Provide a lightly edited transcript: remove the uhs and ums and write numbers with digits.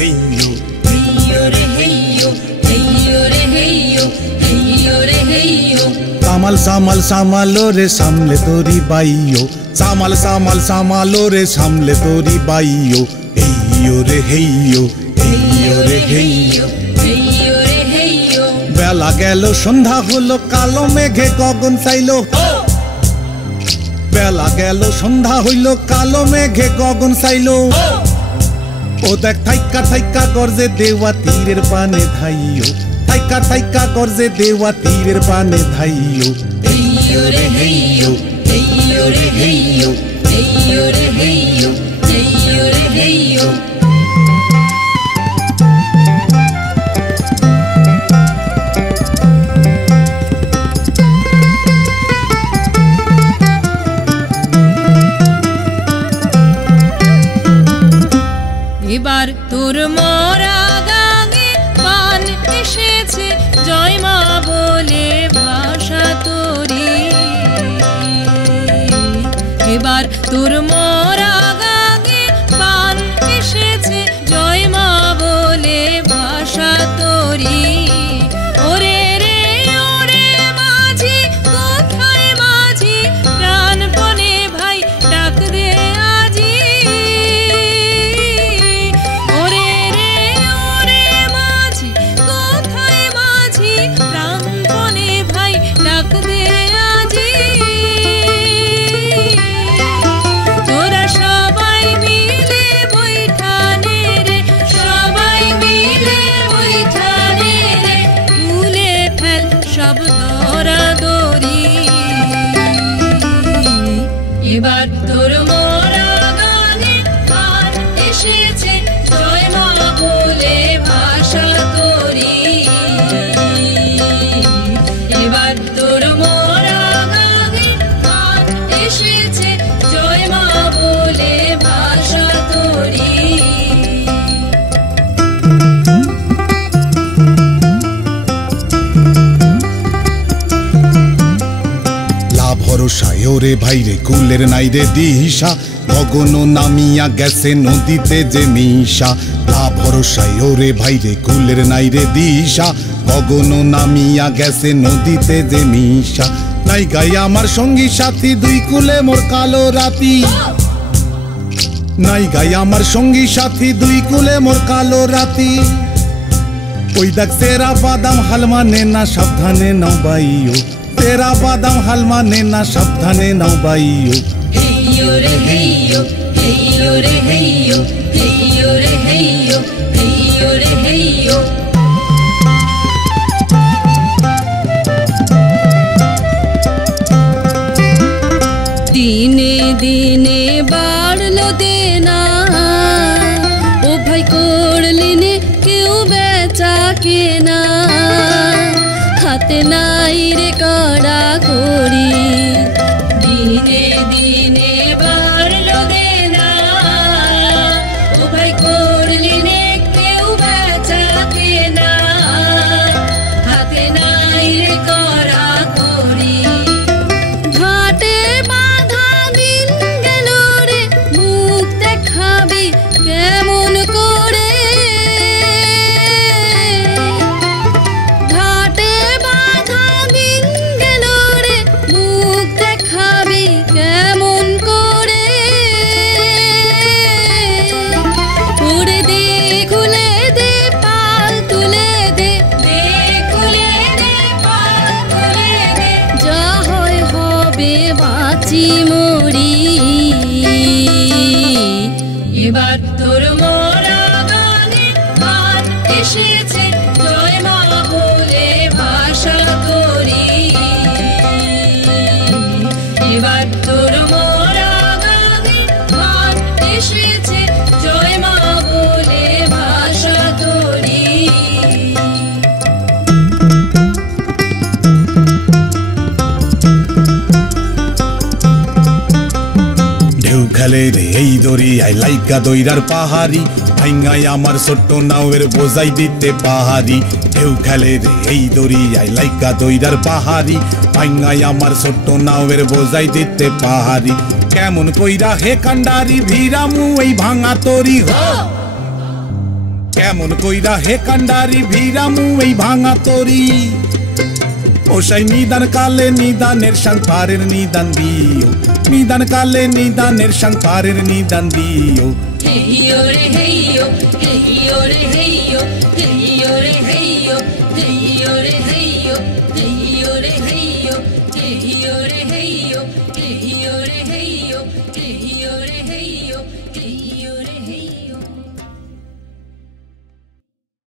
হেইয়ো হেইয়ো রে হেইয়ো, হেইয়ো রে হেইয়ো, হেইয়ো রে হেইয়ো। সামাল সামাল সামালো রে সামলে তোরি বাইয়ো, সামাল সামাল সামালো রে সামলে তোরি বাইয়ো। হেইয়ো রে হেইয়ো, হেইয়ো রে হেইয়ো, হেইয়ো রে হেইয়ো। বেলা গেল সন্ধ্যা হলো কালো মেঘে গগন চাইলো, বেলা গেল সন্ধ্যা হইল কালো মেঘে গগন চাইলো। ও দেখ থাইকা থাইকা গর্জে দেওয়া তীরের পানে ধাইয়ো, থাইকা থাইকা গর্জে দেওয়া তীরের পানে ধাইয়ো। হেইয়ো রে হেইয়ো, হেইয়ো রে হেইয়ো, হেইয়ো রে হেইয়ো, হেইয়ো রে হেইয়ো। এবার তোর মরা গাঙে পান এসেছে, জয় মা বলে ভাষা তোরি। এবার তোর মরা গাঙে পান এসেছে, জয় মা বলে ভাষা তোরি। ওরে রে ওরে মাঝি, কোথায় মাঝি, প্রাণপণে ভাই ডাক দে আজি। এবার তোর মরা গানে পান এসেছে, জয় মা বলে ভাষা তোরি। এবার তোর মরা গানে পান এসেছে, জয় মা বলে ভাষা তোরি। ভরসায় ওরে ভাইরে কুলের নাইরে দিশা, গগন নামিয়া গেছে নদীতে যে মিশা। লা ভরসায় ওরে ভাইরে কুলের নাইরে দিশা, গগন নামিয়া গেছে নদীতে যে মিশা। নাই গাই আমার সঙ্গী সাথী দুই কুলে মোর কালো রাতি, নাই গাই আমার সঙ্গী সাথী দুই কুলে মোর কালো রাতি। ওই দেখ তেরা বাদাম হাল মানে না, সাবধানে নাও বাইয়ো, তেরা বাদাম হাল মানে না, সাবধানে নাও বাইয়ো। হেইয়ো রে হেইয়ো, হেইয়ো রে হেইয়ো, হেইয়ো রে হেইয়ো, হেইয়ো রে হেইয়ো। দিনে দিনে বাড়লো দেনা, ও ভাই করলি নে কেউ বেচা কেনা। হাতে নাই রে কড়া করি, দিনে দিনে বাড়লো দেনা, ও ভাই করলি নে কেউ বেচা কেনা। হাতে নাই রে কড়া করি। ঘাটে বাঁধা দিন গেল রে, মুখ দেখাবি কেমন করে। এবার তোর মরা গানে পান এসেছে, জয় মা বলে ভাষা তোরি। এবার তোর মরা গানে পান এসেছে, জয় মা বলে ভাষা তোরি। ঢেউ খেলে রে এই দরিয়ায় লাইকা দইরার পাহাড়ি, ভাইঙ্গাই আমার ছোট্ট নাওয়ের বোঝাই দিতে পাহাড়ি। ঢেউ খেলে রে এই দরিয়ায় লাইকা দইরার পাহাড়ি, ভাইঙ্গাই আমার ছোট্ট নাওয়ের বোঝাই দিতে পাহাড়ি। কেমন কইরা হে কান্ডারি ভিরামু এই ভাঙা তরি, কেমন কইরা হে কান্ডারি ভিরামু এই ভাঙা তরি ওসাই নিদান কালে নিদানের সাংপারের নিদান দিও নিদান কালে নিদানের সাংপারের নিদান দিও হেইয়ো রে হেইয়ো হেইয়ো রে হেইয়ো হেইয়ো রে হেইয়ো হেইয়ো রে হেইয়ো হেইয়ো রে হেইয়ো হেইয়ো রে হেইয়ো